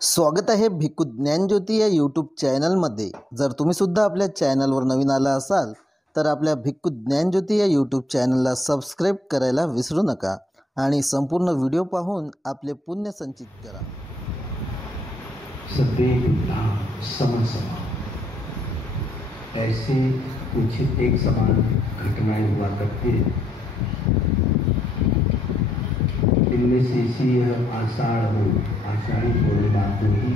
स्वागत आहे भिक्खू ज्ञानज्योती या यूट्यूब चॅनलमध्ये। जर तुम्ही सुद्धा आपल्या चॅनलवर नवीन आला असाल तर आपल्या भिक्खू ज्ञानज्योती या यूट्यूब चॅनलला सबस्क्राईब करायला विसरू नका आणि संपूर्ण व्हिडिओ पाहून आपले पुण्य संचित करा। ऐसे कुछ एक समान घटनाएं हुआ करती है। इनमें से इसी आषाढ़ी पूर्णिमा को ही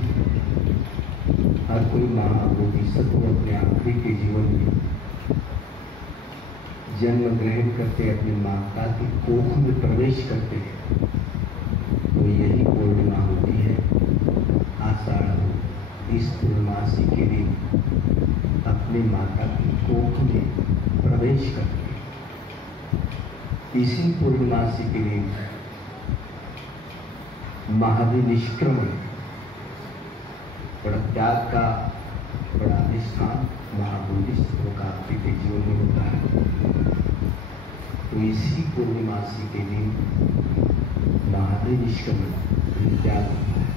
हर कोई महाबोधिसत्व अपने आखिरी के जीवन में जन्म ग्रहण करते, अपनी माता की कोख में प्रवेश करते हैं। तो यही पूर्णिमा होती है आषाढ़। इस पूर्णमासी के दिन अपनी माता की कोख में प्रवेश करते हैं। इसी पूर्णमासी के दिन महावीर निष्क्रमण बड़ा त्याग का बड़ा निष्ठान महाबोधिसत्व का आपके जीवन में होता है। तो इसी पूर्णिमासी के दिन महावीर निष्क्रमण त्याग होता है।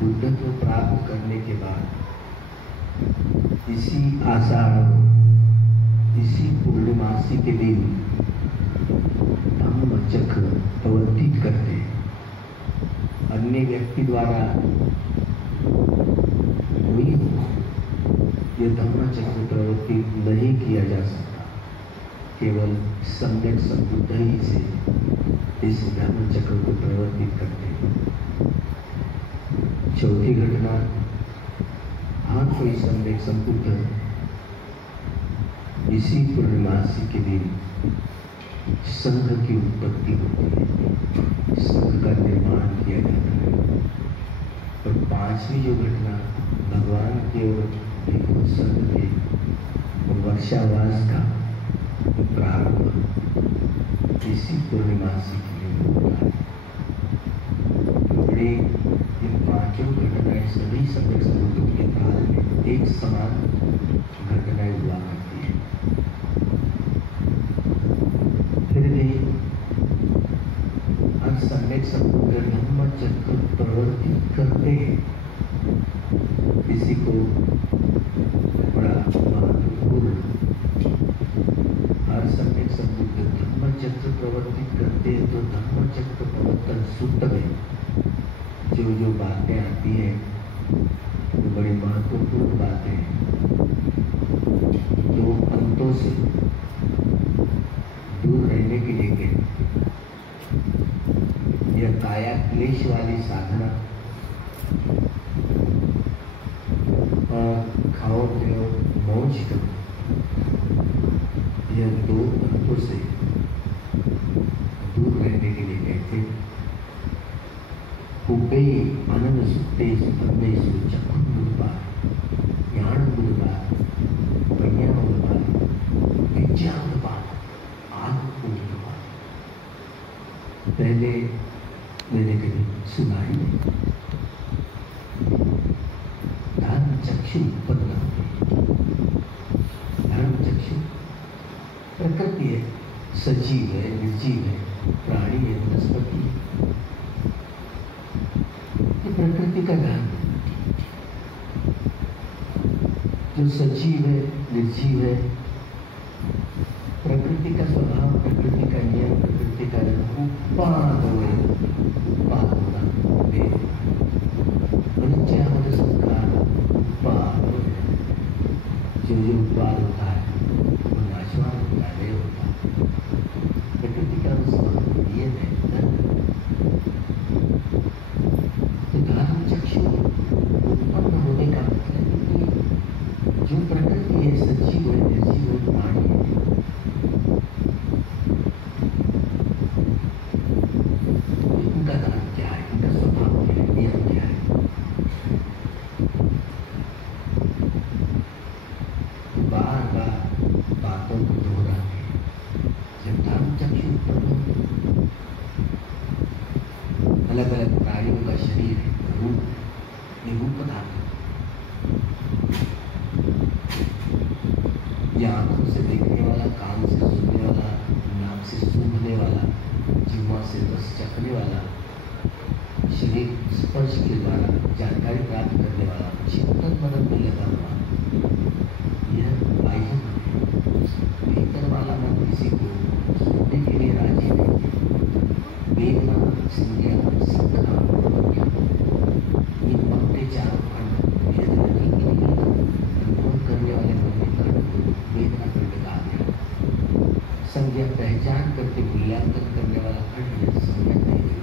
बुद्धत्व प्राप्त करने के बाद इसी आषाढ़ इसी पूर्णिमासी के दिन धम्मचक्र प्रवर्तित करते हैं। अन्य व्यक्ति द्वारा कोई ये धम्मचक्र प्रवर्तित नहीं किया जा सकता, केवल सम्यक संबुद्ध ही से इस धम्मचक्र को प्रवर्तित करते हैं। चौथी घटना, हर कोई सम्यक संबुद्ध इसी पूर्णिमासी के दिन संघ की उत्पत्ति होती है, संघ का निर्माण किया जाता है। और पांचवी जो घटना भगवान के और भिक्खु संघ के वर्षावास का प्रारंभ इसी पूर्णिमासी के लिए होता है। बड़े इन पांचों घटनाएं सभी सम्यक संबुद्धों के काल में एक समान घटनाएं हुआ करती है। सम्यक संबुद्ध धम्मचक्र प्रवर्तित करते हैं। किसी को बड़ा महत्वपूर्ण, हर सम्यक संबुद्ध धम्मचक्र प्रवर्तित करते हैं। तो धम्मचक्र प्रवर्तन सूत्र में जो बातें आती हैं वो बड़ी महत्वपूर्ण बातें हैं। जो अंतों से दूर रहने के लिए कहते, यह काया क्लेश वाली साधना और खाओ पियो मौज करो, यह दो अंतों से दूर रहने के लिए कहते। कुपे आनंद सुते सुपन्ने चक्षुर्बा ज्ञान गुरुबा प्रज्ञानोबा विज्ञानोबा आत्मोबा। पहले मैंने कभी सुना ही नहीं। धर्म चक्षु उत्पन्न होते। धर्म चक्षु प्रकृति है, सजीव है, निर्जीव है, प्राणी है, वनस्पति है। ये प्रकृति का धर्म है। जो सजीव है, निर्जीव है, प्रकृति का स्वभाव, प्रकृति का नियम, प्रकृति का उपाद जो उत्पाद होता है वो नाशवान होता है, होता है। प्रकृति का स्वभाव नियम है, तो धर्म चक्षु उत्पन्न होने का मतलब जो प्रकृति है, सजीव है, निर्जीव है, प्राणी है, इनका धर्म क्या है, इनका स्वभाव क्या है, नियम क्या है। बार बार बातों को दोहराते हैं। जब धर्म चक्षु उत्पन्न, अलग अलग प्राणियों का शरीर है, रूप, ये रूप पदार्थ या आंखों से देखने वाला, कान से सुनने वाला, नाक से सूंघने वाला, जिह्वा से रस चखने वाला शरीर स्पर्श के द्वारा जानकारी प्राप्त करने वाला चिंतन मनन में लगा हुआ यह बाह्य मन है। भीतर वाला मन किसी को सुनने के लिए राजी नहीं है। वेदना, संज्ञा, संख्या, ये मन के चारों खंड भेद नहीं के लिए अनुभव करने वाले मन के खंड को वेदना खंड कहा गया। संज्ञा पहचान करके मूल्यांकन करने वाला खंड है संज्ञा नहीं है।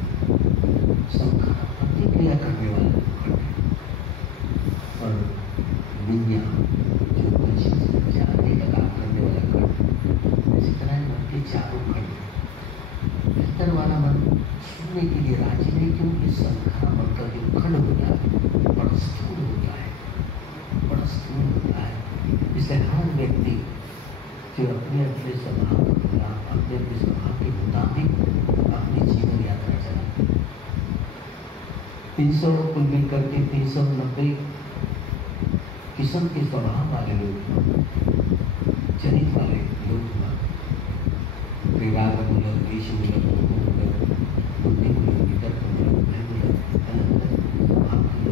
संख्या प्रतिक्रिया करने वाला खंड है। और विज्ञान जो कुछ जानने का काम करने वाला खंड। इसी तरह मन के चारों खंड। भीतर वाला मन सुनने के लिए राजी नहीं, क्योंकि संख्या मन का जो खंड होता है बड़ा स्थूल होता है, बड़ा स्थूल होता है। इसलिए हर व्यक्ति जो अपने अपने स्वभाव के खिलाफ, अपने अपने स्वभाव के मुताबिक अपनी जीवन यात्रा चलाते हैं। 300 कुल मिलकर के 390 किस्म के स्वभाव वाले लोग, चरित्र वाले लोग, विवाद मूलक, देश मूलक, बुद्धि मूलक, वितर्क मूलक, भय मूलक, अलग अलग स्वभाव के।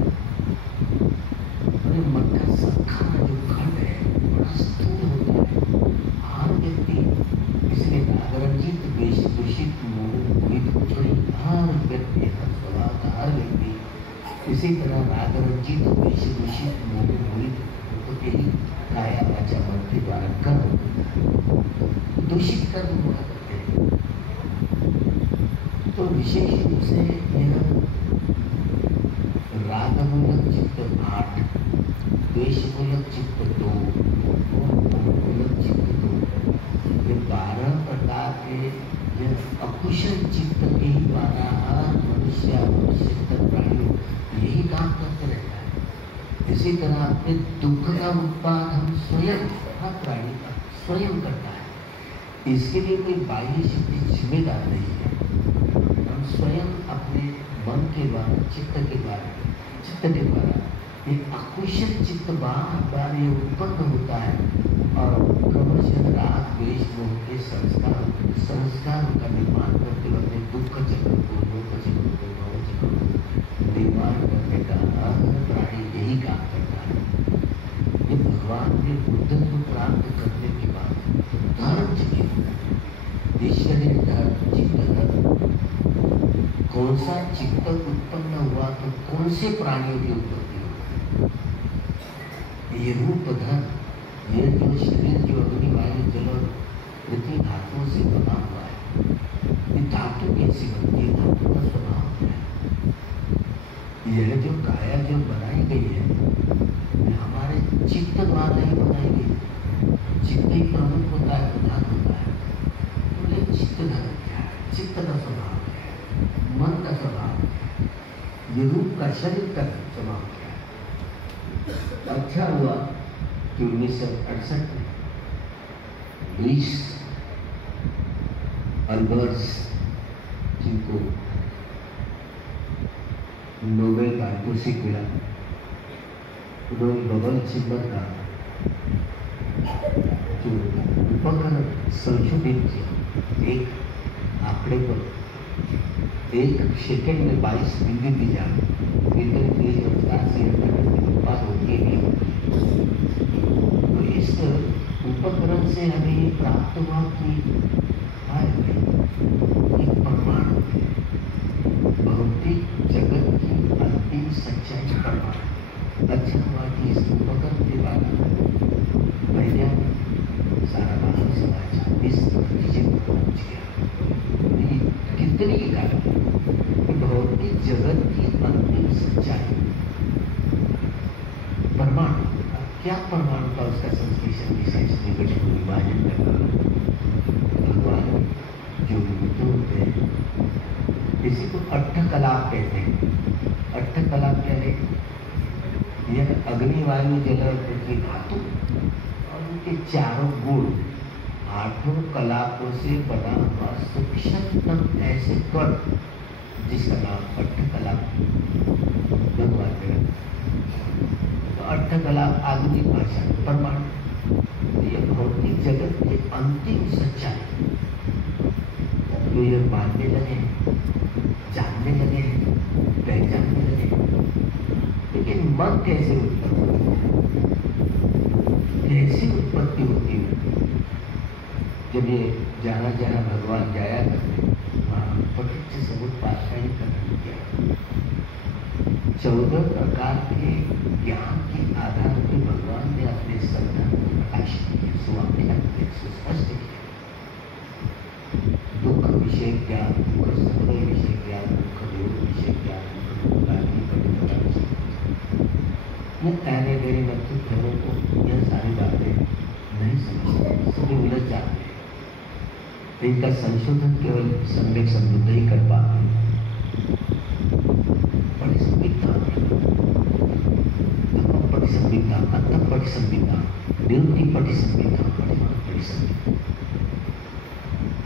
और मन का संख्या जो खंड है बड़ा स्थूल होता है। हर व्यक्ति इसलिए रागरंजित, द्वेष दूषित, मोहित, हर व्यक्ति, हर स्वभाव का हर व्यक्ति इसी तरह रागरंजित, द्वेष दूषित, मोहित होते ही काया वाचा मन के द्वारा कर्म दूषित कर्म हुआ करते हैं। तो विशेष रूप से यह रागमूलक चित्त 8, द्वेषमूलक चित्त 2, मोहमूलक चित्त 2, ये 12 प्रकार के यह अकुशल चित्त के ही द्वारा हर मनुष्य प्राणियों यही काम करते रहता है। इसी तरह अपने दुख का उत्पाद हम स्वयं, हर प्राणी का स्वयं करता है। इसके लिए कोई बाह्य शक्ति जिम्मेदार नहीं है। हम स्वयं अपने मन के द्वारा, चित्त के द्वारा ये अकुशल चित्त बार बार ये उत्पन्न होता है और क्रमशः राग, द्वेष, मोह के संस्कार का निर्माण करते हुए अपने दुख चक्र को, लोक चक्र को, भाव चक्र को निर्माण करने का हर प्राणी यही काम करता है। ये भगवान के बुद्धत्व प्राप्त करने के बाद धर्म चाहिए, ईश्वरीय धर्म, चित्त धर्म। कौन सा चित्त उत्पन्न हुआ तो कौन से प्राणियों की उत्पत्ति हुई? ये रूप धर्म, ये जो शरीर जो अग्नि, वायु, जल और पृथ्वी धातुओं से बना हुआ है, ये धातु कैसी बनती है? धातु का स्वभाव है। यह जो काया जो बनाई गई है हमारे चित्त द्वारा ही बनाई गई। चित्त ही प्रमुख होता है, प्रधान होता है। तो ये चित्त धर्म क्या है? चित्त का स्वभाव क्या है? मन का स्वभाव क्या है? ये रूप का, शरीर का स्वभाव क्या है? अच्छा हुआ कि 1968 में लुईस अल्बर्स, जिनको नोबेल पारितोषिक मिला, उन्होंने बबल चेंबर का जो उपकरण संशोधित किया, एक आंकड़े पर 1 सेकंड में 22 बिंदु दी जाए, इतनी तेज रफ्तार से उत्पाद होती है। तो इस उपकरण से हमें ये प्राप्त हुआ कि एक परमाणु भौतिक जगत की अंतिम सच्चाई परमाणु। अच्छा हुआ कि इस उपकरण के बाद पहले सारा मानव समाज इस नतीजे को पहुंच गया। कितनी कारण भौतिक जगत की अंतिम सच्चाई परमाणु। क्या परमाणु का उसका संश्लेषण विशेष निकट को विभाजन करना। भगवान जो विभूत होते हैं, इसी को अट्ठकलाप कहते हैं। अट्ठकलाप क्या है? यह अग्नि, वायु, जल और पृथ्वी धातु और उनके चारों गुण 8 कलापों से बना हुआ सूक्ष्मतम ऐसे कण, जिसका नाम अट्ठकलाप भगवान ने रखा। तो अट्ठकलाप आधुनिक भाषा परमाणु, यह भौतिक जगत की अंतिम सच्चाई तो ये मानने लगे, जानने लगे, पहचानने मन कैसे उत्पन्न होती है, कैसी उत्पत्ति होती है। जब ये जहाँ जहाँ भगवान जाया करते वहाँ पवित्र सबूत पाठशाही करना किया। 14 प्रकार के ज्ञान के आधार पर भगवान ने अपने श्रद्धा को प्रकाशित किया, सुस्पष्ट किया। दुख विषय ज्ञान, दुख संग्रह विषय ज्ञान, दुख योग विषय ज्ञान, ये कहने मेरे नक्षत्रों को यह सारी बातें नहीं समझते, सभी उलझ जाते हैं। तो इनका संशोधन केवल सम्यक संबुद्ध ही कर पाते हैं। परिसंविधा, परिसंविधा, अंत परिसंविधा, निरुक्ति परिसंविधा, परिसंविधा,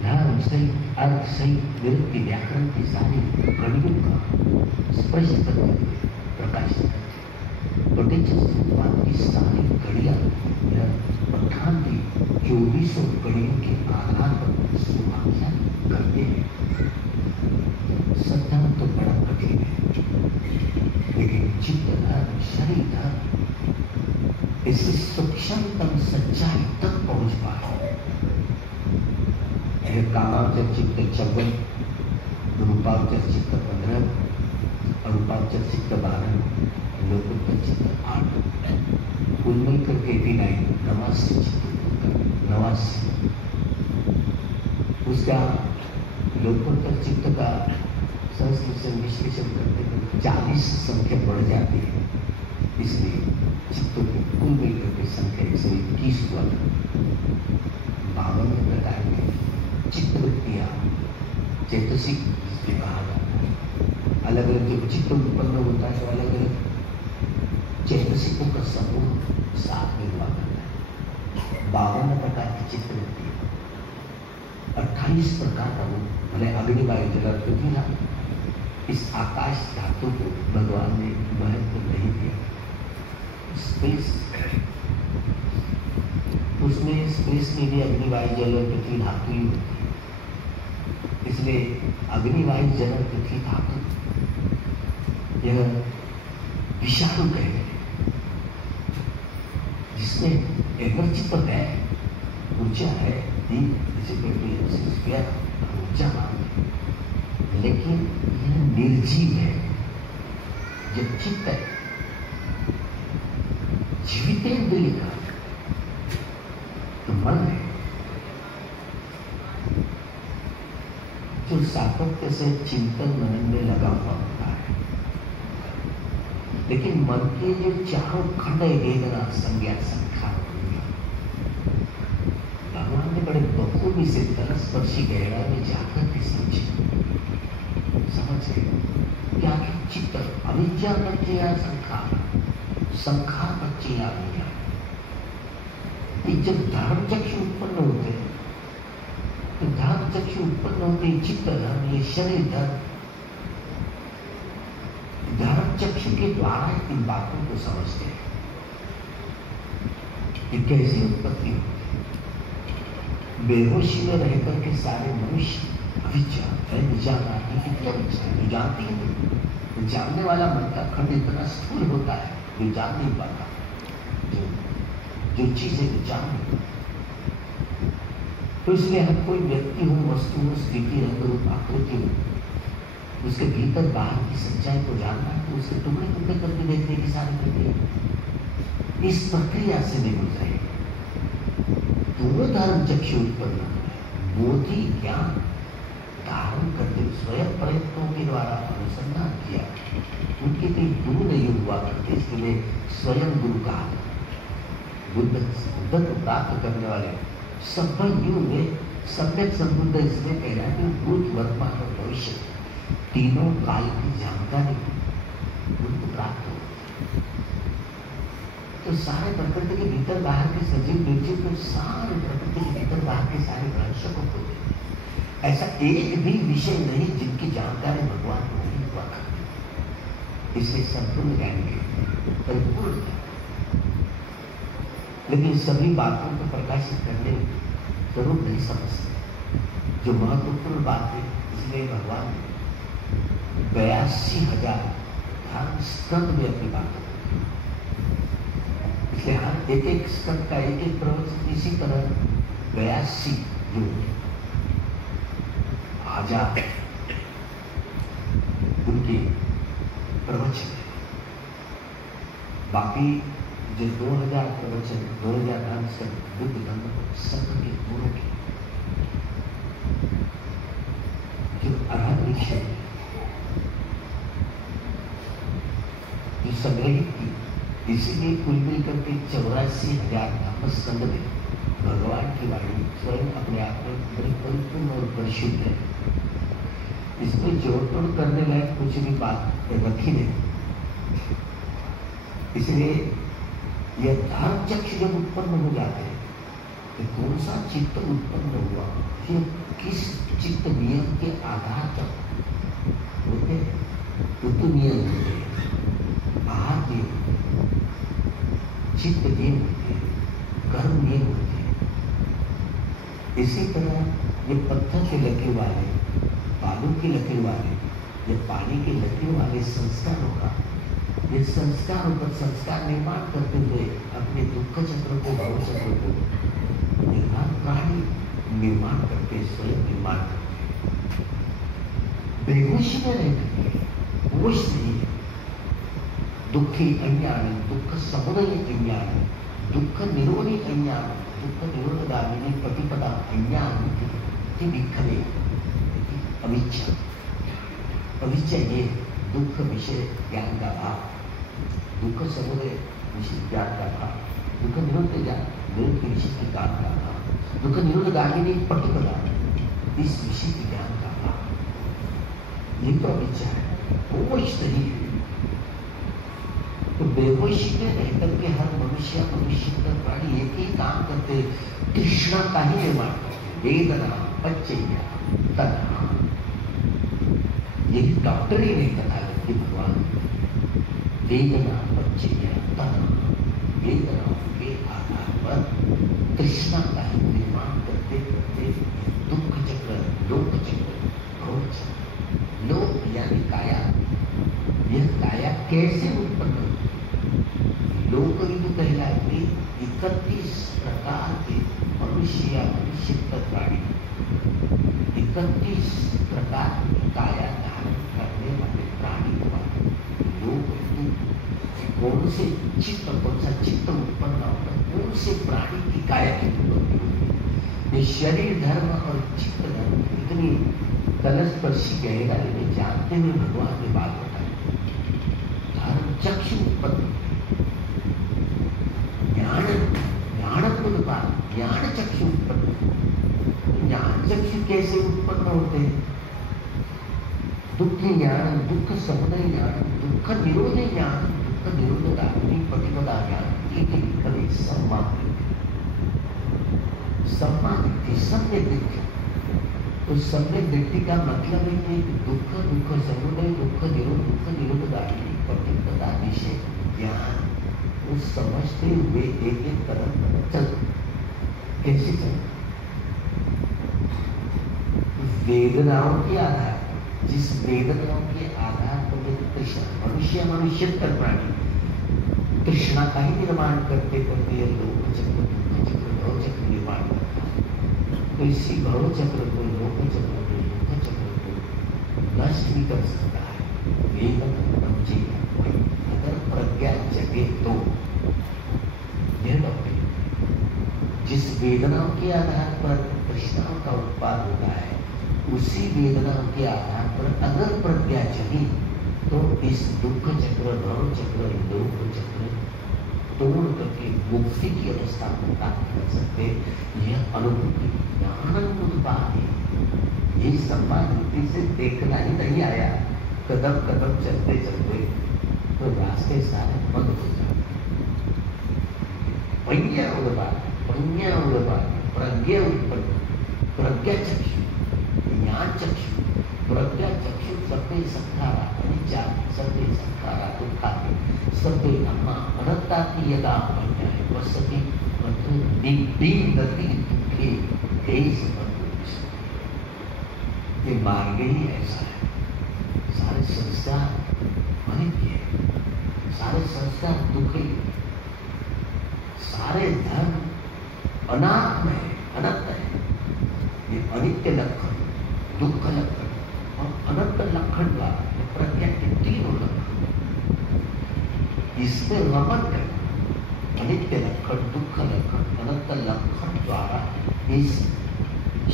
धर्म सही, अर्थ सही, निरुक्ति व्याकरण की सारी कड़ियों का स्पष्ट करके प्रकाशित करते। की सारी कड़ियां पठान की 2400 कड़ियों के आधार पर सुव्याख्या करते हैं। श्रद्धा तो बड़ा कठिन है, लेकिन चित्त धर्म, शरीर धर्म इसी सूक्ष्मतम सच्चाई तक पहुंच पाए। कामावचर चित्त 54, रूपावचर चित्त 15, अरूपावचर चित्त 12, लोकोत्तर चित्त 8, कुल मिलकर 89, 89 चित्त, 89। उसका लोकोत्तर चित्त का संश्लेषण विश्लेषण करते हुए 40 संख्या बढ़ जाती है। इसलिए चित्तों की कुल मिलकर की संख्या 121 हुआ। 52 प्रकार के चित्तवृत्तियां चैतसिक कहा जाता है। अलग अलग जो चित्त उत्पन्न होता है तो अलग अलग चैतसिकों का समूह साथ में हुआ करता है। 52 प्रकार की चित्तवृत्ति, 28 प्रकार का वो भले अग्नि वायु जल पृथ्वी, इस आकाश धातु को भगवान ने महत्व नहीं दिया। स्पेस, उसमें स्पेस में भी अग्नि वायु जल और पृथ्वी धातु ही होती है। इसलिए अग्नि वायु जल और पृथ्वी धातु यह विषाणु कहे, जिसमें एनर्जी पर है, ऊर्जा है, ऊर्जा मांग, लेकिन यह निर्जीव है। जब चित्त है जीवितेंद्रिय का, तो मन है जो सातत्य से चिंतन मनन में लगा हुआ होता है। लेकिन मन के जो चारों खंड वेदना, संज्ञा, संख्यार, भगवान ने बड़े बखूबी से तलस्पर्शी गहरा में जाकर के समझे, समझ गए क्या कि चित्त अविद्या बच्चे या संखार, संखार बच्चे या अविद्या। जब धर्म चक्षु उत्पन्न होते हैं तो धर्म चक्षु उत्पन्न होते ही चित्त धर्म, ये शरीर धर्म, धर्म चक्षु के द्वारा इन बातों को समझते हैं कि कैसी उत्पत्ति होती है। बेहोशी में रहकर के सारे मनुष्य अविद्या जो जानती है, तो जानने वाला मन का खंड इतना स्थूल होता है जो जान नहीं पाता, जो चीजें जो जान नहीं पाता। तो इसलिए हर कोई व्यक्ति हो, वस्तु हो, स्थिति, रंग रूप, आकृति हो, उसके भीतर बाहर की सच्चाई को जानना है तो उसके टुकड़े टुकड़े करके देखने की सारी प्रक्रिया, इस प्रक्रिया से नहीं गुजरे तो वो धर्म चक्षु उत्पन्न हुए। बोधि ज्ञान धारण करते स्वयं प्रयत्नों के द्वारा अनुसंधान किया, उनके कोई गुरु नहीं हुआ करते, इसलिए स्वयं गुरु कहा। बुद्ध को प्राप्त करने वाले सब युग में सम्यक संबुद्ध इसमें कह रहा है कि भूत, वर्तमान और भविष्य तीनों काल की जानकारी उनको प्राप्त हो। तो सारे प्रकृति के भीतर बाहर के सजीव निर्जीव को, सारे प्रकृति के भीतर बाहर के सारे रहस्य को खोते। ऐसा एक भी विषय नहीं जिनकी जानकारी भगवान को नहीं हुआ करती। इसे संपूर्ण ज्ञान के परिपूर्ण है, लेकिन सभी बातों को प्रकाशित करने स्वरूप नहीं समझते जो महत्वपूर्ण बात है। इसलिए भगवान 82,000 धर्म स्कंद में अपनी बातों को इसलिए हर एक एक स्कंद का एक एक प्रवचन इसी तरह 82 योग आजाद उनके प्रवचन है। बाकी जो 2000 प्रवचन 2000 अंश बुद्ध धर्म संघ के गुरु के जो आराध्य जो संग्रहित की, इसीलिए कुल मिलकर के 84,000 नाम संघ में भगवान की वाणी स्वयं अपने आप में बड़ी परिपूर्ण और परिशुद्ध है। इसमें जोड़ तोड़ करने लायक कुछ भी बात रखी नहीं। इसलिए यह धर्म चक्ष जब उत्पन्न हो जाते हैं तो कौन सा चित्त उत्पन्न हुआ, ये किस चित्त नियम के आधार पर होते हैं? ऋतु नियम होते हैं, आहार नियम, चित्त नियम होते हैं, कर्म नियम होते हैं। इसी तरह ये पत्थर के लकड़ी वाले, बालू के लकड़ी वाले, ये पानी के लकड़ी वाले संस्कारों का, ये संस्कार ऊपर संस्कार निर्माण करते हुए अपने दुख चक्र को, भव चक्र को प्राणी निर्माण करते, स्वयं निर्माण करते। बेहोशी में रहते, होश नहीं है। दुखी अज्ञान, दुख समुदय अज्ञान, दुख निरोधी अज्ञान, दुख निरोधगामिनी प्रतिपदा अज्ञान की विखरे अविच्छा। अविच्छा ये दुख विषय ज्ञान का भाव, दुख समुदय विषय ज्ञान का भाव, दुख निरोध ज्ञान, निरोध के विषय के ज्ञान का भाव, दुख निरोध गामिनी प्रतिपदा इस विषय के ज्ञान का भाव, ये तो अविच्छा है। होश नहीं है। तो बेहोशी में रहकर के हर मनुष्य का प्राणी एक ही काम करते, तृष्णा का ही निर्माण करते, वेदना पच्चैया तन्हा। यही डॉक्टर ही नहीं कथा कि भगवान वेदना पच्चैया तन्हा, वेदना के आधार पर तृष्णा का ही निर्माण करते करते दुख चक्र, लोक चक्र, भव चक्र। लोक यानी काया, यह काया कैसे उत्पन्न होती? लोक ऋतु कहलाते 31 प्रकार के मनुष्य या मनुष्य प्राणी, 31 प्रकार की काया धारण करने वाले प्राणी हुआ। लोक ऋतु कौन से चित्त, कौन सा चित्त उत्पन्न होता, कौन से प्राणी की काया की उत्पत्ति होती? ये शरीर धर्म और चित्त धर्म इतनी कलस्पर्शी गहराई में जानते हुए भगवान ने बात बताई। धर्म चक्षु उत्पन्न, ज्ञान चक्षु उत्पन्न। ज्ञान चक्षु कैसे उत्पन्न होते हैं? दुख ज्ञान, दुख समुदय ज्ञान, दुख निरोध ज्ञान, दुख निरोध गामिनी प्रतिपदा ज्ञान, एक कभी सम्मानित सम्यक दृष्टि। तो सम्यक दृष्टि का मतलब है कि दुख, दुख समुदय, दुख निरोध गामिनी प्रतिपदा विषय ज्ञान वो समझते हुए एक एक कदम चल। कैसे चल? वेदनाओं के आधार, जिस वेदनाओं के आधार पर तृष्णा, मनुष्य कर प्राणी तृष्णा का ही निर्माण करते करते लोक चक्र, दुख चक्र, भव चक्र निर्माण करता है। तो इसी भव चक्र को, लोक चक्र को, दुख चक्र को नष्ट भी कर सकता है वेदना पंची। अगर प्रज्ञा जगे तो यह डॉक्टर जिस वेदनाओं के आधार पर तृष्णाओं का उत्पाद होता है, उसी वेदनाओं के आधार पर अगर प्रज्ञा जगी तो इस दुख चक्र, भव चक्र, लोक चक्र तोड़ करके मुक्ति की अवस्था को प्राप्त कर सकते। यह अनुभूति आनंद बात है। ये सम्मान रीति से देखना ही नहीं आया। कदम कदम चलते चलते तो रास्ते सारे बंद हो जाते। प्रज्ञा उत्पन्न, प्रज्ञा चक्षु, ज्ञान चक्षु, प्रज्ञा चक्षु सर्वे संखारा अनित्या, सर्वे संखारा दुःखानि, सर्वे धम्मा अनंतानि यदा प्रज्ञाय वसति निबीनति दुःखे देश बंधु। ये मार्ग ही ऐसा है। सारे संसार अनित्य है, सारे संस्कार दुख ही, सारे धर्म अनात्म है, अनंत है। ये अनित्य लक्षण, दुख लक्षण और अनंत लक्षण का प्रज्ञा के तीनों लक्षण, इसमें रमन करना, अनित्य लक्षण, दुख लक्षण, अनंत लक्षण द्वारा इस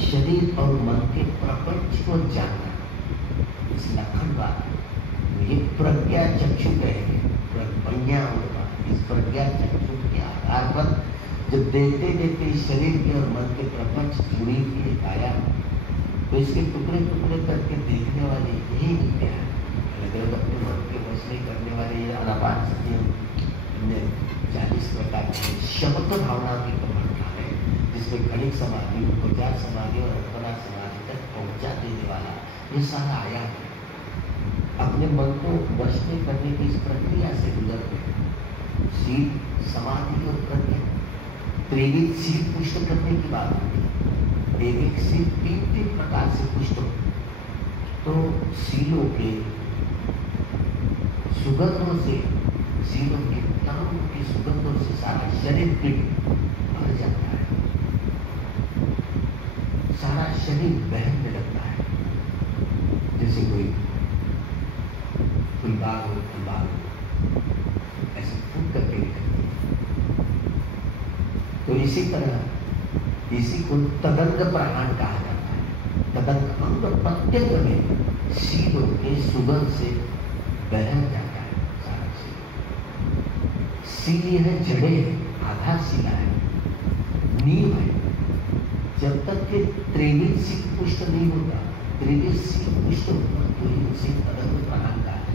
शरीर और मन के प्रपंच को जानना, इस लक्षण द्वारा ये प्रज्ञा चक्षु कहेंगे, प्रज्ञा होगा। इस प्रज्ञा चक्षु के आधार पर जब देखते देखते इस शरीर के और मन के प्रपंच जुड़ी हुई काया, तो इसके टुकड़े टुकड़े करके देखने वाले यही विद्या है। अगर अपने मन के वश नहीं करने वाले ये अनापान सती हमने 40 प्रकार के शब्द भावना की कमंडा है, जिसमें क्षणिक समाधि, उपचार समाधि और अर्पणा समाधि तक पहुंचा देने वाला ये सारा आया है। अपने मन को वश में करने की इस प्रक्रिया से गुजरते हैं। शील, समाधि और प्रज्ञा, त्रिविध शील पुष्ट करने की बात होती है। एक शील 3 प्रकार से पुष्ट हो, तो शीलों के सुगंधों से, शीलों के तनों की सुगंधों से सारा शरीर भर जाता है, सारा शरीर बहने लगता है। जैसे कोई फुलबाग हो, फुलबाग हो, ऐसे फूट करके निकलती है। तो इसी तरह इसी को तदंग प्रहाण कहा जाता है। तदंग अंग प्रत्यंग में शीलों के सुगंध से बह जाता है सारा शील। शील है, जड़े है, आधारशिला है, नींव है। जब तक के त्रिविध शील पुष्ट नहीं होता, त्रिविध शील पुष्ट होता तो ही उसे तदंग प्रहाण कहा है।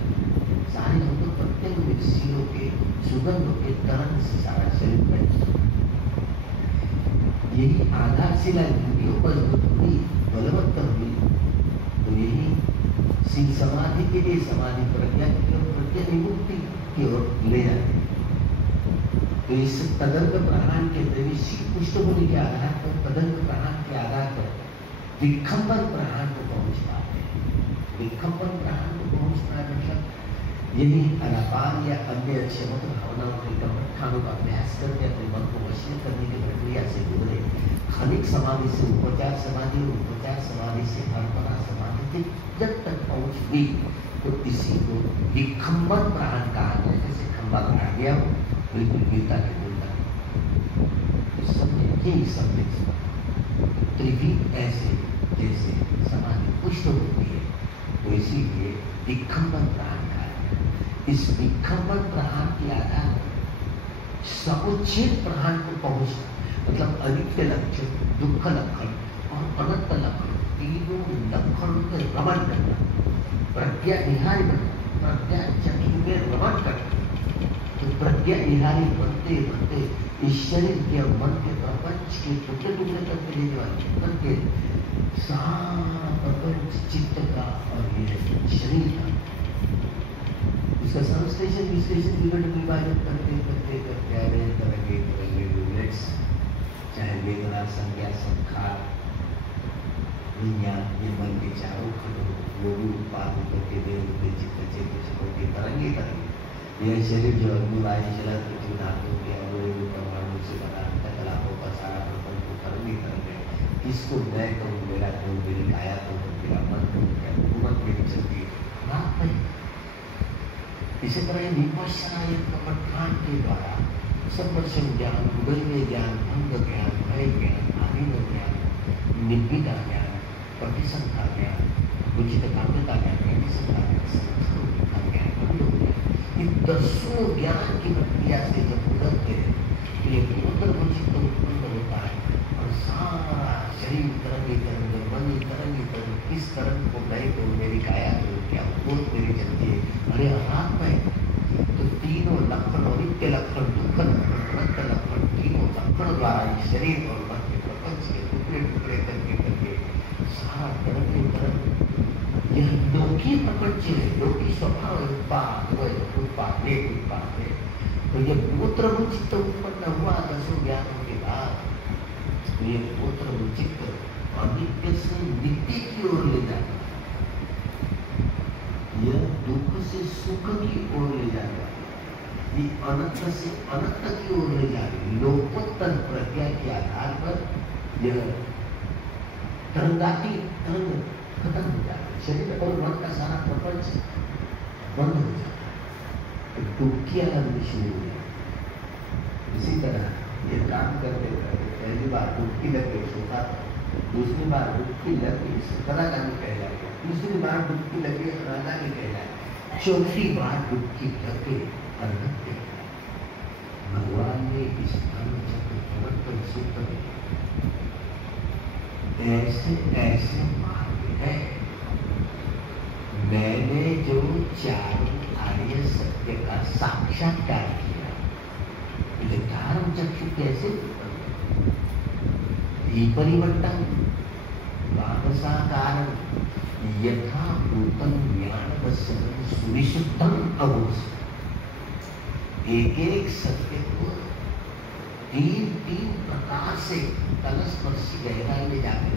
सारे अंग प्रत्यंग में शीलों के सुगंध के तरंग से सारा शरीर बह, यही आधारशिला नींव मजबूत हुई, बलवत्तर हुई, तो यही शील समाधि के लिए, समाधि प्रज्ञा की ओर, प्रज्ञा विमुक्ति की ओर ले जाते हैं। तो इस तदंग प्रहाण के द्रव्य शील पुष्ट होने के आधार पर, तदंग प्रहाण के आधार पर विखंबन प्रहाण को पहुंच पाते हैं। विखंबन प्रहाण को पहुंचना मतलब यही अनापान या अन्य क्षमत भावनाओं के कमठानों का अभ्यास करके अपने मन को वश में करने की प्रक्रिया से गुजरे। क्षणिक समाधि से उपचार समाधि, उपचार समाधि से अर्पणा समाधि तक जब तक पहुंच गई, तो इसी को विखंबन प्रहाण कहा गया। जैसे खंबा काट गया हो, बिल्कुल गिरता के बोलता, समझे यही समझे। त्रिविध ऐसे जैसे समाधि पुष्ट होती है, तो इसीलिए विखंबन प्रहाण कहा गया। इस विखंबन प्रहाण के आधार पर समुच्छेद प्रहाण को पहुंचना, मतलब अनित्य लक्षण, दुख लक्षण और अनंत लक्षण, तीनों लक्षणों में रमण करना, प्रज्ञा निहारी बनना, प्रज्ञा चक्षु में रमण करना। तो प्रज्ञा निहारी बनते बनते इस शरीर के और मन के प्रपंच के टुकड़े टुकड़े करके लेने वाले करके सारा प्रपंच चित्त का और ये शरीर का, इसका संश्लेषण विश्लेषण विघटन विभाजन करते करते करते आए तरंगे तरंगे यूनिट्स, चाहे वेदना, संज्ञा, संखार, विज्ञान, ये मन के चारों खंडों लोगों उत्पाद करके दे रूपे चित्त चेतों के तरंगे तरंगे। यह शरीर जो अग्निवायु जला पृथ्वी धातु के अवयव परमाणु से बना कलापों का सारा प्रपंच को तरंगे तरंगे। इसको मैं कहूँ, मेरा कहूँ, मेरी काया कहूँ, मेरा मन कहूँ, क्या हुकूमत मेरी चलती है। इसी तरह विपश्यना एक कपटखान के द्वारा संवर्षण ज्ञान, उदय ज्ञान, भंग ज्ञान, भय ज्ञान, आधीन ज्ञान, निर्विदा ज्ञान, प्रतिसंख्या ज्ञान, उचित काम्यता ज्ञान, प्रतिसंख्या ज्ञान, इन 10 ज्ञान की प्रक्रिया से जब उतरते हैं तो ये उचित उत्पन्न होता है और सारा शरीर तरंगे तरंगे, मन तरंगे तरंगे, किस तरंग को मैं तो मेरी काया तो क्या बहुत मेरी चलती है, अरे अनात्मा है। तो तीनों लक्षण, नित्य लक्षण, दुख लक्षण, अनंत लक्षण, तीनों लक्षण द्वारा इस शरीर और मन के प्रपंच के टुकड़े टुकड़े करके करके सारा तरंगे तरंगे, यह लौकी प्रपंच है, लौकी स्वभाव उत्पाद उत्पाद है। तो ये पुत्र उचित उत्पन्न हुआ 10 ज्ञानों के बाद, तो ये पुत्र उचित अनित्य से नित्य की ओर ले जाता है, यह दुख से सुख की ओर ले जाता है। ये अनंत से अनंत की ओर ले जा रही लोकोत्तर प्रज्ञा के आधार पर यह तरंगाती तरंग खत्म हो जाता है। शरीर और मन का सारा प्रपंच बंद हो जाता है, डुबकी आनंद शुरू हो जाती। इसी तरह ये काम करते करते पहली बार डुबकी लग गई सोता था, दूसरी बार डुबकी लग गई सतना का भी कहला गया, तीसरी बार डुबकी लगी राजा भी कहला गया, चौथी बार डुबकी लग गई अनंत। भगवान ने इस धर्म चक्र प्रवर्तन सूत्र में ऐसे ऐसे मार्ग है। मैंने जो चारों आर्य सत्य का साक्षात्कार किया, धर्म चक्र कैसे परिवर्तन वापसाकार यथा भूतम ज्ञान दर्शन सुनिश्चितम अवोस। एक एक सत्य को तीन तीन प्रकार से तलस्पर्शी गहराई में जाकर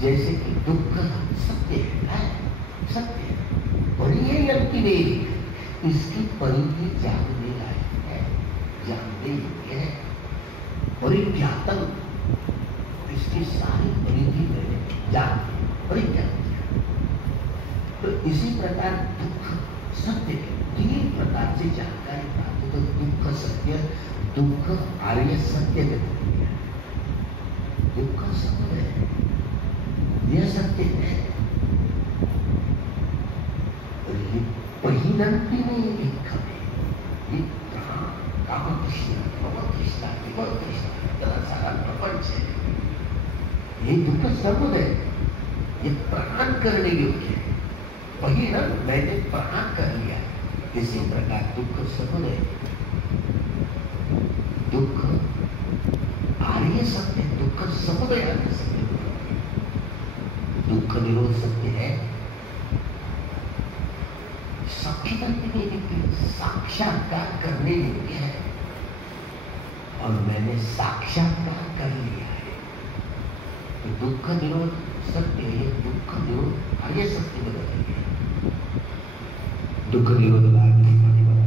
जैसे कि दुख सत्य है, सत्य है, बड़ी है अल्टीमेट, इसकी परिधि जानने लायक है, जानने योग्य है। परिज्ञातम, इसकी सारी परिधि में जानते परिज्ञान। तो इसी प्रकार दुख सत्य तीन प्रकार से जानकारी प्राप्त। तो दुख सत्य, दुख आर्य सत्य में दुख सत्य है, यह सत्य है। पहिनंती में लिखा है, ये काम कृष्ण इतना सारा प्रपंच है, ये दुख सर्व है, ये प्रणाम करने योग्य है। पहिनन मैंने प्रणाम कर लिया। इसी प्रकार दुख सर्व है, दुख आर्य सत्य, दुख समुदय आर्य सत्य, दुख निरोध सत्य है। साक्षात्कार करने योग्य है और मैंने साक्षात्कार कर लिया है। तो दुख निरोध सत्य है, दुख निरोध आर्य सत्य बदल गया। दुख निरोध गागिनी पटिपदा,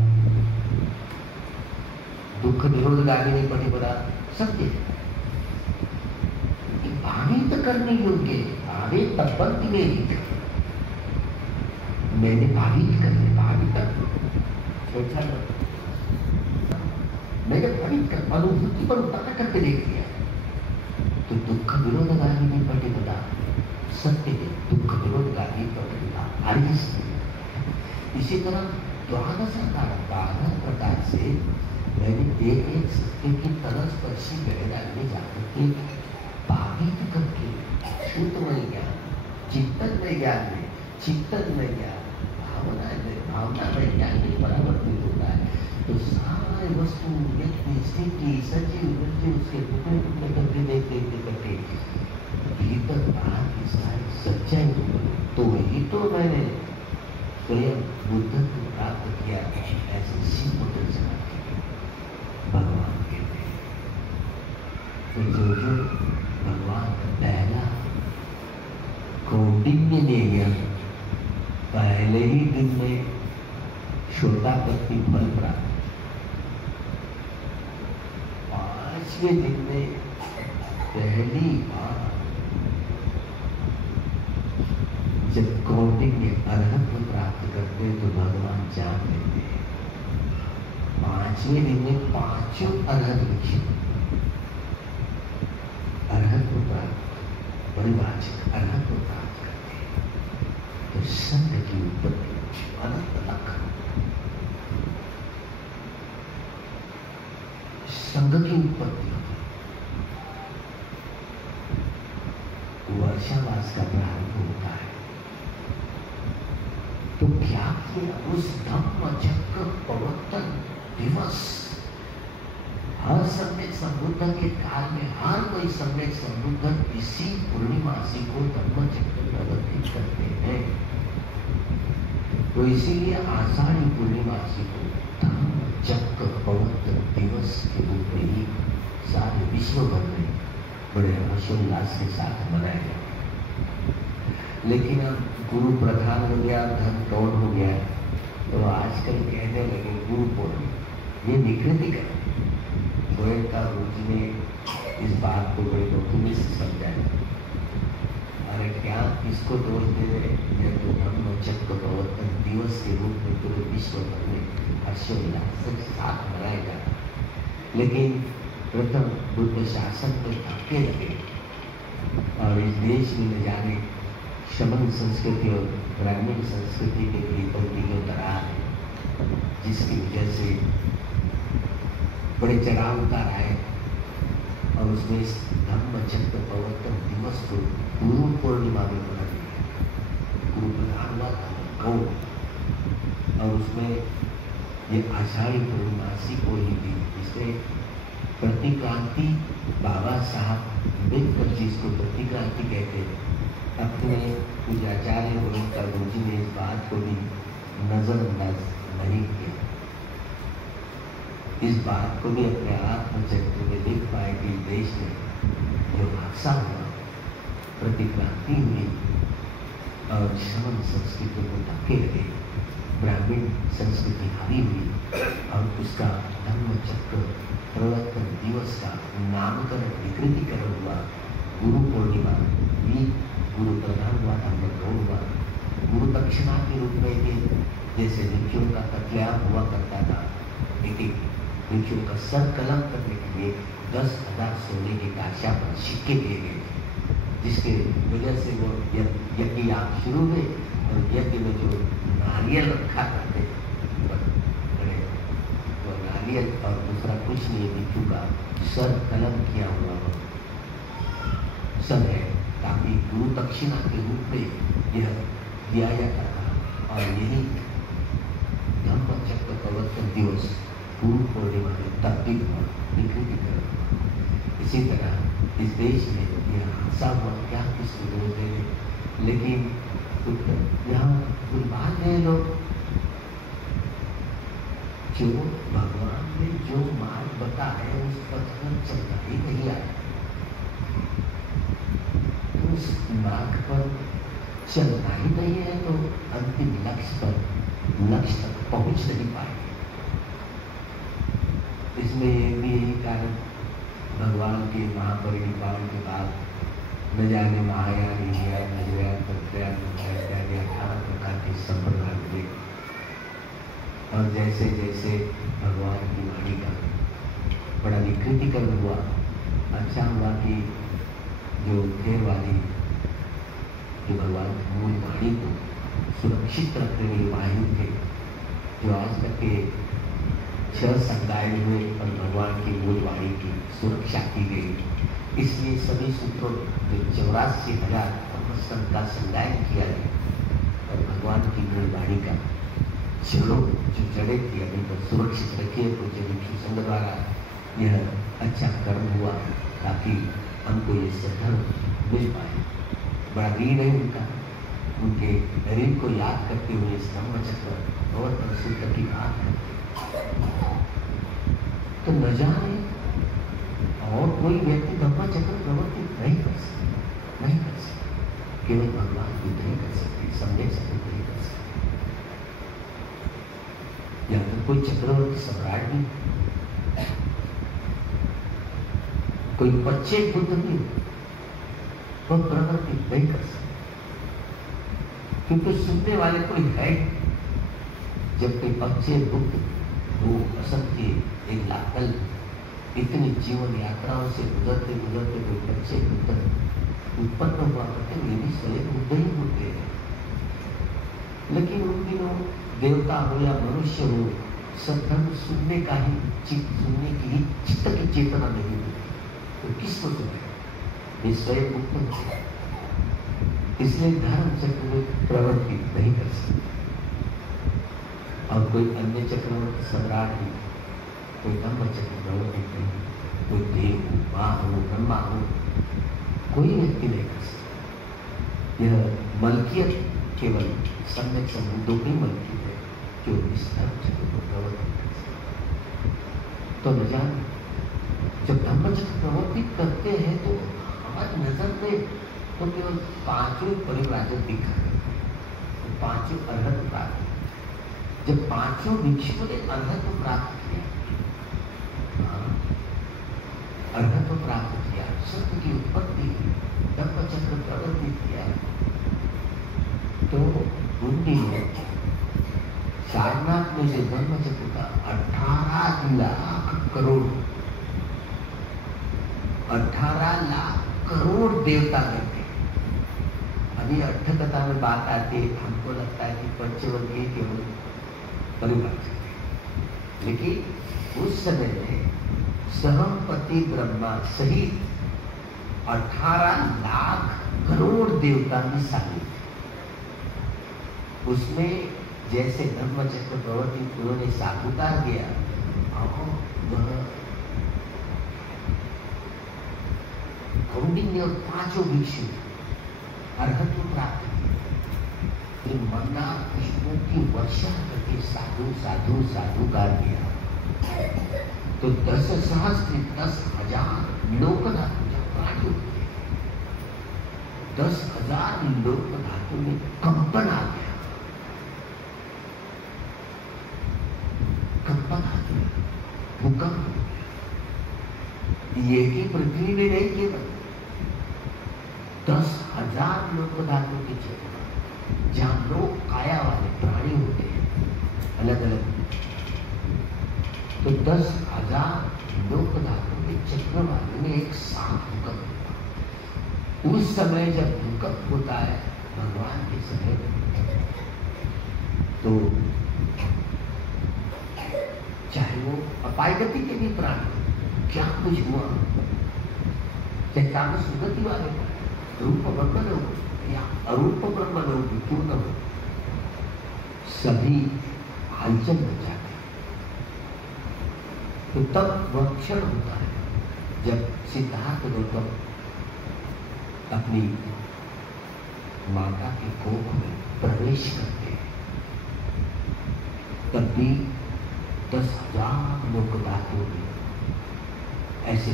दुख निरोध गागिनी पटिपदा सत्य है। भावित करने योग्य, भावे तत्पंक्ति में ही मैंने भावित कर लिया, भावित मैंने भावित कर अनुभूति पर उतार करके देख लिया। तो दुख विरोध गागिनी पटिपदा सत्य है, दुख विरोध गागिनी पटिपदा आर्य सत्य। इसी तरह द्वादश बारह प्रकार से मैंने एक एक सत्य की तलस्पर्शी गहराई में जाकर के भावित करके शुद्धमय ज्ञान, चिंतनमय ज्ञान में, चिंतनमय ज्ञान, भावना में ज्ञान में परिवर्तित होता है। तो सारे वस्तु व्यक्ति स्थिति सजीव मृत्यु उसके टुकड़े टुकड़े करके देखते करके भीतर बाहर की सारी सच्चाई को, तो वही तो मैंने स्वयं बुद्ध को प्राप्त किया। ऐसे सिंह भगवान कहते हैं। तो जो भगवान का पहला कौंडिन्य नियम पहले ही दिन में श्रोतापत्ति फल प्राप्त, 5वें दिन में पहली बार जब कौंडिन्य अर्हत्व प्राप्त करते तो भगवान जान लेते हैं। 5वें दिन में पांचों अर्हत लिखे, अर्हत्व प्राप्त, परिभाषित अर्हत्व प्राप्त करते हैं। तो संघ की उत्पत्ति अनंत लख, संघ की उत्पत्ति वर्षावास का प्रारंभ होता है। तो क्या किया उस धम्म चक्र प्रवर्तन दिवस, हर सम्यक संबुद्ध के काल में हर कोई सम्यक संबुद्ध इसी पूर्णिमासी को धम्म चक्र प्रवर्तित करते हैं। तो इसीलिए आषाढ़ी पूर्णिमासी को धम्म चक्र प्रवर्तन दिवस के रूप में ही सारे विश्व भर में बड़े हर्षोल्लास के साथ मनाया जाता है। लेकिन अब गुरु प्रधान हो गया, धन कौन हो गया, तो आज आजकल कहने लगे गुरु पूर्णिमा, ये विकृति कर गोयनका गुरुजी ने इस बात को बड़े बखूबी से समझाया। अरे क्या किसको दोष दे रहे? यह तो ब्रह्म चक्र प्रवर्तन दिवस के रूप में पूरे विश्व भर में हर्षोल्लास के साथ मनाया जाता, लेकिन प्रथम बुद्ध शासन में धक्के लगे और इस देश में न जाने शमन संस्कृति और ग्रामीण संस्कृति के विपत्तियों दरार है, जिसकी वजह से बड़े चढ़ाव उतार आए और उसमें इस धम्म चक्र प्रवर्तन दिवस को गुरु पूर्णिमा में बना दिया। गुरु प्रधान हुआ था और उसमें ये आषाढ़ी पूर्णिमासी को ही थी, जिसमें प्रतिक्रांति बाबा साहब अम्बेडकर जी इसको प्रतिक्रांति कहते हैं। अपने पूजाचार्य गोयनका गुरुजी ने इस बात को भी नजरअंदाज नहीं किया। इस बात को भी अपने आत्मचरित्र में देख पाए कि देश में जो हादसा हुआ, प्रतिक्रांति हुई और शमन संस्कृति को धक्के लगे, ब्राह्मण संस्कृति हावी हुई और उसका धम्म चक्र प्रवर्तन दिवस का नामकरण विकृतीकरण हुआ। गुरु पूर्णिमा भी गुरु प्रधान हुआ, धम्म गौण हुआ। गुरु दक्षिणा के रूप में भी जैसे भिक्षुओं का कत्लेआम हुआ करता था, एक भिक्षुओं का सर कलम करने के लिए 10,000 सोने के काशा पर सिक्के दिए गए थे, जिसके वजह से वो यज्ञ आप शुरू हुए और यज्ञ में जो नारियल रखा करते वो नारियल और दूसरा कुछ नहीं, भिक्षु का सर कलम किया हुआ सब है, ताकि गुरु दक्षिणा के रूप में यह दिया जाता था। और यही धम्म चक्र प्रवर्तन दिवस गुरु पूर्णिमा में तब्दील हुआ, विकृतीकरण हुआ। इसी तरह इस देश में यह हादसा हुआ, क्या किसको दोष दे रहे? लेकिन यहाँ कोई बात है, लोग जो भगवान ने जो मार्ग बताया उस पथ पर चलना ही नहीं आया, तो उस मार्ग पर चलना ही नहीं है तो अंतिम लक्ष्य तक पहुंच नहीं पाएंगे। इसमें यही कारण भगवान के महापरिनिर्वाण के बाद न जाने महायान, ईशान, नजरयान, तंत्रयान, इत्यादि 18 प्रकार के संप्रदाय हुए और जैसे जैसे भगवान की वाणी का बड़ा विकृतीकरण हुआ, अच्छा हुआ कि जो थेरवादी जो भगवान की मूल वाणी को सुरक्षित रखने वाले वायु थे, जो आज तक के 6 संकाय हुए और भगवान की मूल वाणी की सुरक्षा की गई। इसलिए सभी सूत्रों जो 84,000 संत का संगायन किया गया और भगवान की मूल वाणी का जड़ों जो जड़े थी अभी तो सुरक्षित रखिए, तो भिक्षु संघ द्वारा यह अच्छा कर्म हुआ ताकि हमको ये सद्धर्म मिल पाए। बड़ा ऋण है उनका, उनके ऋण को याद करते हुए इस धम्म चक्र प्रवर्तन सूत्र की बात है। तो न जाने और कोई व्यक्ति धम्म चक्र प्रवर्तित नहीं कर सकते, केवल भगवान बुद्ध ही कर सकते, संदेश बुद्ध ही कर सकते। या तो कोई चक्रवर्ती सम्राट भी, कोई बच्चे बुद्ध भी वो प्रवृत्ति नहीं कर सकते, क्योंकि सुनने वाले कोई है। जब कोई बच्चे बुद्ध वो असत्य एक लाकल इतनी जीवन यात्राओं से गुजरते गुजरते कोई बच्चे बुद्ध उत्पन्न हुआ करते, वे भी स्वयं बुद्ध ही होते हैं। लेकिन उन दिनों देवता हो या मनुष्य हो, सत्संग सुनने का ही सुनने की ही चित्त की चेतना नहीं होती, तो किसको सुने? वे स्वयं मुक्त होते, इसलिए धर्म चक्र में प्रवर्तित नहीं कर सकते। और कोई अन्य चक्रवर्ती सम्राट ही, कोई धम्म चक्र प्रवर्तित नहीं, कोई देव हो, माँ हो, ब्रह्मा हो, कोई व्यक्ति नहीं कर सकता। यह मलकियत केवल सम्यक संबंधों की मलकियत है जो इस धर्म चक्र को प्रवर्तित कर सकते। तो न जाने जब धम्म चक्र प्रवर्तित करते हैं तो हमारी नजर में तो केवल 5 परिव्राजक दिखा, तो 5 अर्हत प्राप्त, जब पांचों भिक्षुओं ने अर्हत्व प्राप्त किया, अर्हत्व प्राप्त किया, सत्य की उत्पत्ति, धर्मचक्र प्रवर्तित किया, तो उनके सारनाथ में से धर्मचक्र का 18 लाख करोड़ 18 लाख करोड़ देवता करते। अभी अर्थकथा में बात आती है, हमको लगता है कि पंचवर्गीय केवल परिवर्तन, लेकिन उस समय में सहमपति ब्रह्मा सहित 18 लाख करोड़ देवता भी शामिल थे। उसमें जैसे धर्मचक्र प्रवर्तित उन्होंने साधुकार दिया और वह कौंडिन्य और पांचों भिक्षु अर्हत्व प्राप्त किए। मंदार पुष्पों की वर्षा करके साधु साधु साधुकार दिया, तो 10 सहस्त्र 10,000 लोक धातु प्राणी होते, 10,000 लोक धातु में कंपन आ गया, कंपन आ गया, भूकंप हो गया। ये कि पृथ्वी में नहीं, केवल 10,000 लोक धातु के क्षेत्र में, जहां लोक काया वाले प्राणी होते हैं अलग अलग, तो 10,000 लोक धातु के चक्र वाले में एक साथ भूकंप होता। उस समय जब भूकंप होता है भगवान के समय, तो चाहे वो अपाय गति के भी प्राणी, क्या कुछ हुआ, चाहे सुगति वाले प्राणी, रूप ब्रह्म लोग या अरूप ब्रह्म लोग क्यों न हो, सभी हलचल मच जाते। तो तब वह क्षण होता है जब सिद्धार्थ गौतम अपनी माता के कोख में प्रवेश करते हैं, तब भी 10,000 लोक धातुओं में ऐसे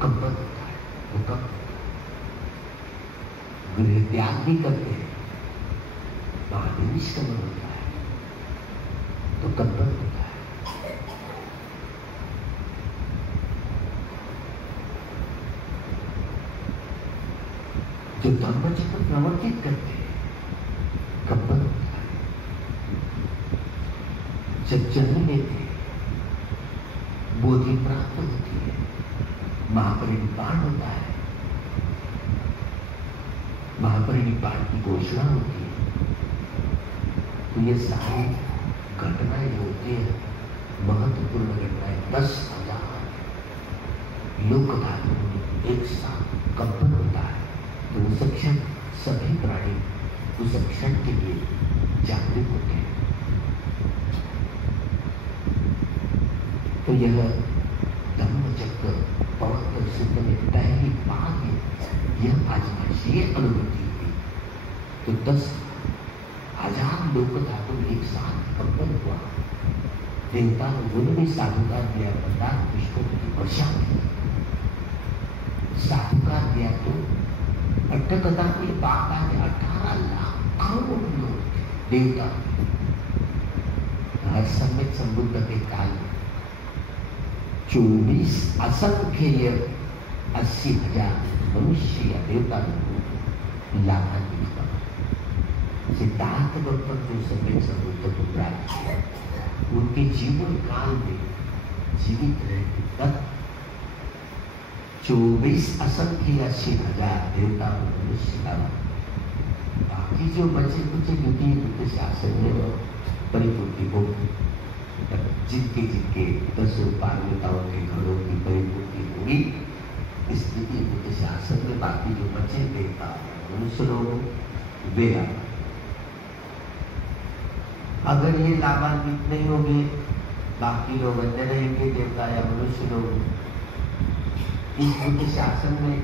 कंपन होता है, भूकंप, गृह त्याग भी करते हैं, महानिष्कमन होता है, तो कंपन होता है। जो धर्मचक्र प्रवर्तित करते हैं, कंपन होता है। जब जन्म लेते हैं, बोधि प्राप्त होती है, महापरिनिर्वाण होता है, महापरिनिर्वाण की घोषणा होती है, तो ये सारी घटनाएं होती है, महत्वपूर्ण घटनाएं। 10,000 लोक धातुओं में एक साथ कंपन होता है, तो उस क्षण सभी प्राणी उस क्षण के लिए जागृत होते हैं। तो यह धर्मचक्र पवित्र सिद्ध में पहली बार यह आजमाइश, ये अनुभूति हुई। तो 10,000 लोक धातु एक साथ कंपन हुआ, देवता उन्होंने भी साधुकार दिया, मंदार पुष्पों की वर्षा की, साधुकार दिया, तो अट्टकथा में बात आ गया 18 लाख करोड़ लोग देवता। हर समय संबुद्ध के काल में 24 असंख्य 80,000 मनुष्य या देवता लाभान्वित हुआ। सिद्धार्थ गौतम जो समय संबुद्ध को प्राप्त किया, उनके जीवन काल में जीवित रहते तक 24 असंख्य 80,000 देवता मनुष्य, बाकी जो बचे कुछ युद्ध शासन में परिपूर्ति होगी, जिनके 10 पार्वताओं के घरों की परिपूर्ति होगी, स्थिति युद्ध शासन में बाकी जो बचे देवता मनुष्य लोग वे, अगर ये लाभान्वित नहीं होंगे, बाकी लोग अन्य रहेंगे, देवता या मनुष्य लोग इस युद्ध शासन में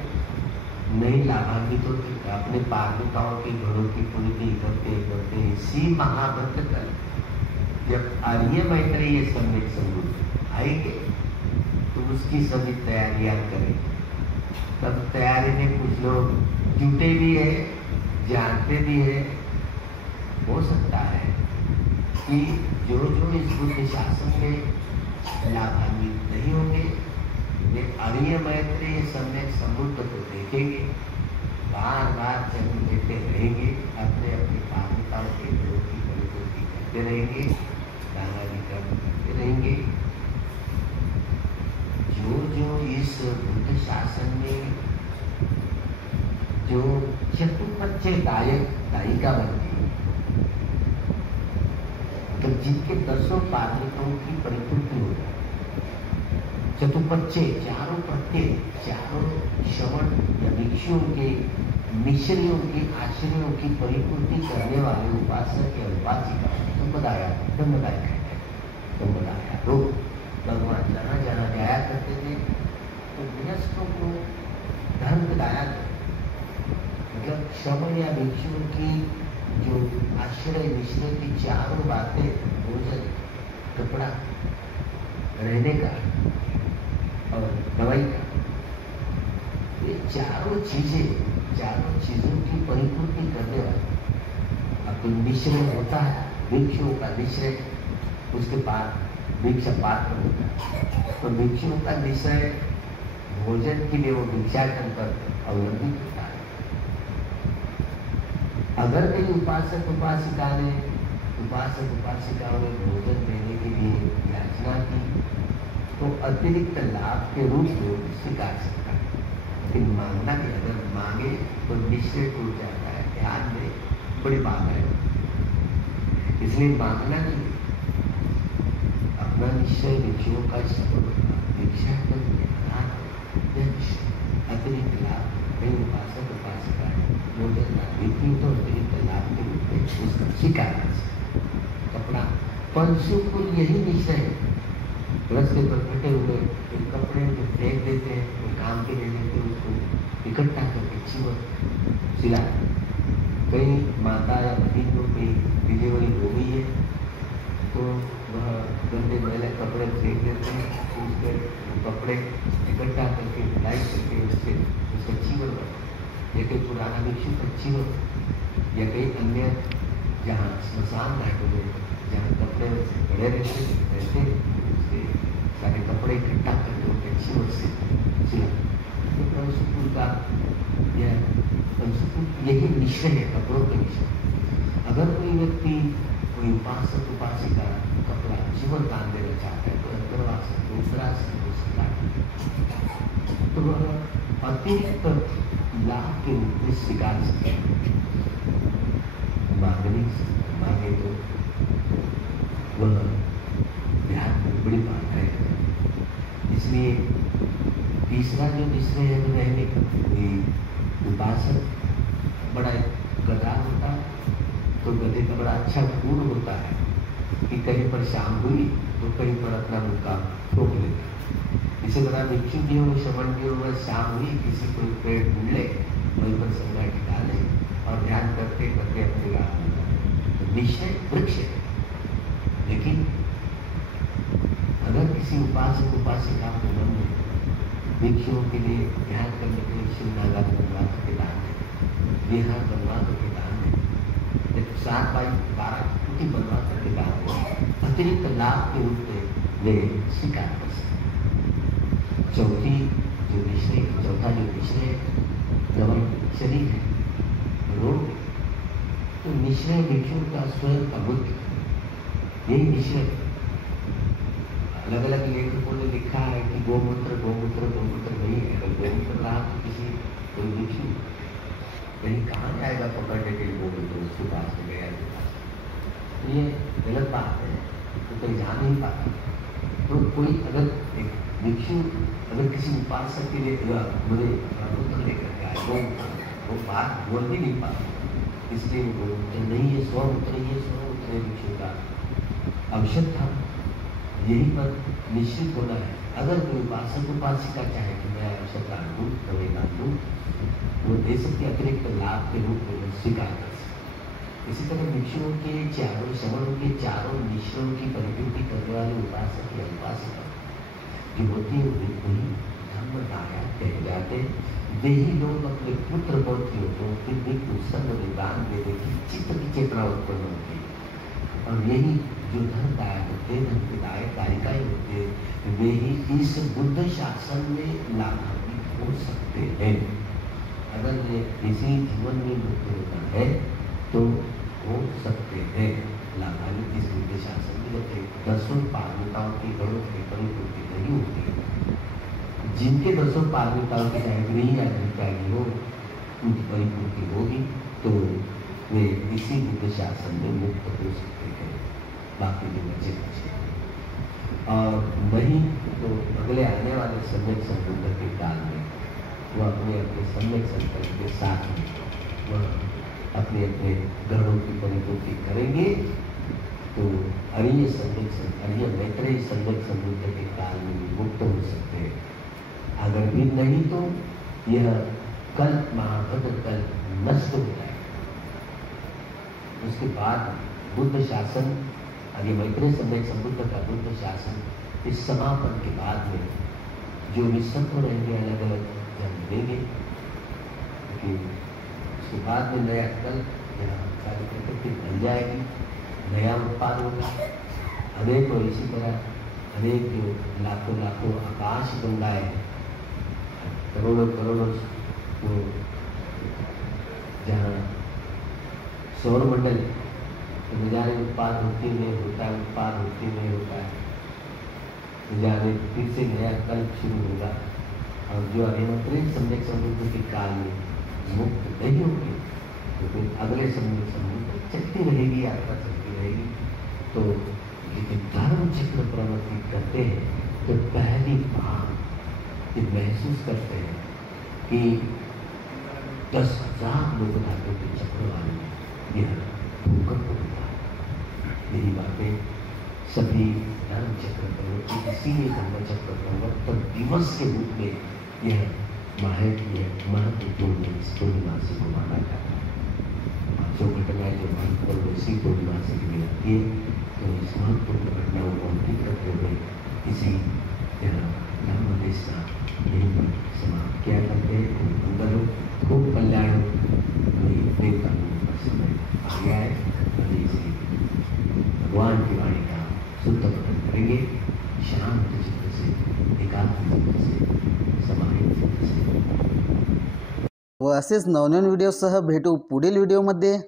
नहीं लाभान्वित होते, अपने पार्वताओं के घरों की पूर्ति करते करते इसी महाव्रत कल जब आर्य मैत्रेय सम्यक संबुद्ध आएंगे, तो उसकी सभी तैयारियां करें। तब तैयारी में कुछ लोग जुटे भी है, जानते भी है, हो सकता है कि जो जो इस बुद्ध शासन में लाभान्वित नहीं होंगे वे अरिय मैत्रेय सम्यक समृद्ध को देखेंगे, बार बार जन्म लेते रहेंगे, अपने अपनी कामिताओं के लोगों की परिपूर्ति करते रहेंगे, दानादि कर्म करते रहेंगे। जो जो इस बुद्ध शासन में जो चतुर्पच्चय दायिका बनती है, तो जिनके 10 पात्रताओं की परिपूर्ति हो जाए, चतुर्पच्चय चारों प्रत्यय, चारों श्रवण या भिक्षुओं के मिश्रियों के आश्रयों की परिपूर्ति करने वाले उपासक या उपासिका संप्रदाय तो भगवान जहाँ जहाँ जाया करते थे तो गृहस्थों को धर्म दिलाया, मतलब श्रवण या भिक्षुओं की जो आश्रय मिश्र की चारों बातें, भोजन, कपड़ा, रहने का और दवाई का, ये चारों चीजों की परिपूर्ति करने वाले। अब तो मिश्रण होता है, भिक्षुओं का मिश्रण, उसके बाद भिक्षा पात्र होता है, तो भिक्षुओं का निश्चय भोजन के लिए वो भिक्षाटन पर अवलंबित होता है। अगर कहीं उपासक उपासिकाओं ने भोजन देने के लिए याचना की तो अतिरिक्त लाभ के रूप में स्वीकार सकता है, लेकिन मांगना नहीं। अगर मांगे तो निश्चय टूट जाता है, ध्यान में बड़ी बात है, इसलिए मांगना नहीं। अपना निश्चय भिक्षुओं का भिक्षा अतिरिक्त लाभ कई उपासक उपासिका भोजन का भिक्षु तो अतिरिक्त लाभ के रूप में उसका स्वीकार कर सकते। कपड़ा पंछियों को यही निश्चय है, रस्ते पर फटे हुए कपड़े जो फेंक देते हैं, कोई काम के लिए देते हैं, उसको इकट्ठा करके चीवर सिला। कई माता या बहनों की डिलीवरी हो गई है तो वह गंदे मैले कपड़े फेंक देते हैं, तो उसके कपड़े इकट्ठा करके ढलाई करके उसका चीवर बनाते, या कोई पुराना भिक्षु का चीवर, या कई अन्य जहाँ स्मशान घाटों में जहाँ कपड़े पड़े रहते उसके सारे कपड़े इकट्ठा करके उनके चीवर से सिला। तो पंचसूत्र का यह पंचसूत्र यही निश्चय है, कपड़ों का निश्चय। अगर कोई व्यक्ति कोई उपासक उपासिका कपड़ा जीवन दान देना चाहता है तो अंतर्वासन दूसरासन हो सकता है, तो वह अतिरिक्त लाभ के रूप में स्वीकार सकते हैं। मांगे तो वह ध्यान में बड़ी बात है। इसलिए तीसरा जो विषय है वो रहने का, उपासक बड़ा गधा होता है तो गधे का बड़ा अच्छा गुण होता है कि कहीं पर शाम हुई तो कहीं पर अपना मुकाम रोक लेता है। इसी तरह भिक्षु भी हो, श्रवण भी हो, शाम हुई किसी को पेड़ ढूंढ ले, वहीं पर संज्ञा टिका ले और ध्यान करते करते अपने लाभ निश्चय वृक्ष है। लेकिन अगर किसी उपासक उपासिका के मन में भिक्षुओं के लिए ध्यान करने के लिए शिवनागा बनवा के दान है, विहार बनवा के दान है, 7/12 कुटी बनवा करके दान है, अतिरिक्त लाभ के रूप में वे स्वीकार कर सकते। चौथा जो निश्चय दवाई शरीर है, रोग, तो निश्चय भिक्षु का स्वयं का बुद्ध, यही निश्चय। अलग अलग लेखकों ने लिखा है कि गोमूत्र नहीं है। अगर गोमूत्र रहा तो किसी कोई भिक्षु कहीं कहाँ जाएगा पकड़ने के लिए गोमूत्र, उसके पास में गया के पास, तो ये गलत बात है, तो कोई जान नहीं पाता। तो कोई अगर एक भिक्षु अगर किसी उपासक के लिए मुझे गोमूत्र लेकर के आए, वो बात बोल भी नहीं पाता, इसलिए वो गोमूत्र नहीं है, स्वमूत्र भिक्षु का आवश्यक था। यही पर निश्चित होना है। अगर कोई उपासक उपासिका चाहे कि मैं शतदान दूँ, कवेदान दूँ, वो दे सकते अतिरिक्त लाभ के रूप में स्वीकार कर सकते। इसी तरह भिक्षुओं के चारों श्रवणों के चारों निश्चयों की परिपूर्ति करने वाले उपासक या उपासिका जो होती है, वही धर्मदाया कहे जाते। वे ही लोग अपने पुत्र पौत्रियों को फिर भी उत्सव निदान देने की चित्त की चेतना उत्पन्न होती है और यही जो धर्मदायक होते हैं, धर्मदायक कारिकाएं होते हैं, वे ही इस बुद्ध शासन में लाभान्वित हो सकते हैं। अगर वे इसी जीवन में मुक्त होता है तो हो सकते हैं लाभान्वित इस बुद्ध शासन में। जब 10 पारमिताओं की गणों की परिपूर्ति नहीं होती, जिनके 10 पारमिताओं की नहीं आदि हो उनकी परिपूर्ति होगी तो वे इसी बुद्ध शासन में मुक्त हो सकते हैं, बाकी जो बचे और नहीं तो अगले आने वाले सम्यक संबंध के काल में वह अपने अपने सम्यक संबंध के साथ में वह अपने अपने ग्रहों की परिपूर्ति करेंगे तो अरिय मैत्रेय सम्यक संबंध के काल में मुक्त हो सकते हैं। अगर भी नहीं तो यह कल्प महाभद्र कल्प नष्ट हो जाएगा। उसके बाद बुद्ध शासन आगे मैत्रेय सम्यक संबुद्ध का बुद्ध शासन इस समापन के बाद में जो भी सत्व रहेंगे अलग अलग जन्म लेंगे, क्योंकि उसके बाद में नया कल्प सारी प्रकृति बन जाएगी, नया उत्पाद होगा। अनेकों इसी तरह अनेक जो लाखों लाखों आकाश गंगाएं, करोड़ों करोड़ों तो जहाँ सौर मंडल नजारे उत्पाद होते हुए होता है, उत्पाद होते हुए होता है, जाने फिर से नया कल्प शुरू होगा। और जो मैत्रेय सम्यक संबुद्ध के काल में मुक्त नहीं होंगे तो फिर अगले सम्यक संबुद्ध चलती रहेगी, यात्रा चलती रहेगी। तो लेकिन धर्म चक्र प्रवृत्ति करते हैं तो पहली बार ये महसूस करते हैं कि 10,000 लोग धातु के चक्र वाले यह भूकंप होता है। यही बातें सभी धर्म चक्र प्रवृत्ति, इसीलिए धर्म चक्र प्रवर्तन दिवस के रूप में यह महत्वपूर्ण पूर्णिमा से माना जाता है। जो घटनाएं जो महत्वपूर्ण इसी पूर्णिमा से जुड़ी आती है तो इस महत्वपूर्ण घटनाओं को अंकित करते हुए इसी धर्म देशना यहीं पर समाप्त किया करते हैं। खूब मंगल हो, खूब कल्याण हो। प्रेम का समय आ गया है, इसी भगवान की वाणी का शुद्ध पठन करेंगे, शांत चित्त से, एकाग्र चित्त से, समाहित चित्त से। व असेच नवनवीन व्हिडिओसह भेटू पुढील व्हिडिओमध्ये।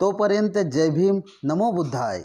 तोपर्यंत जय भीम, नमो बुद्धाय।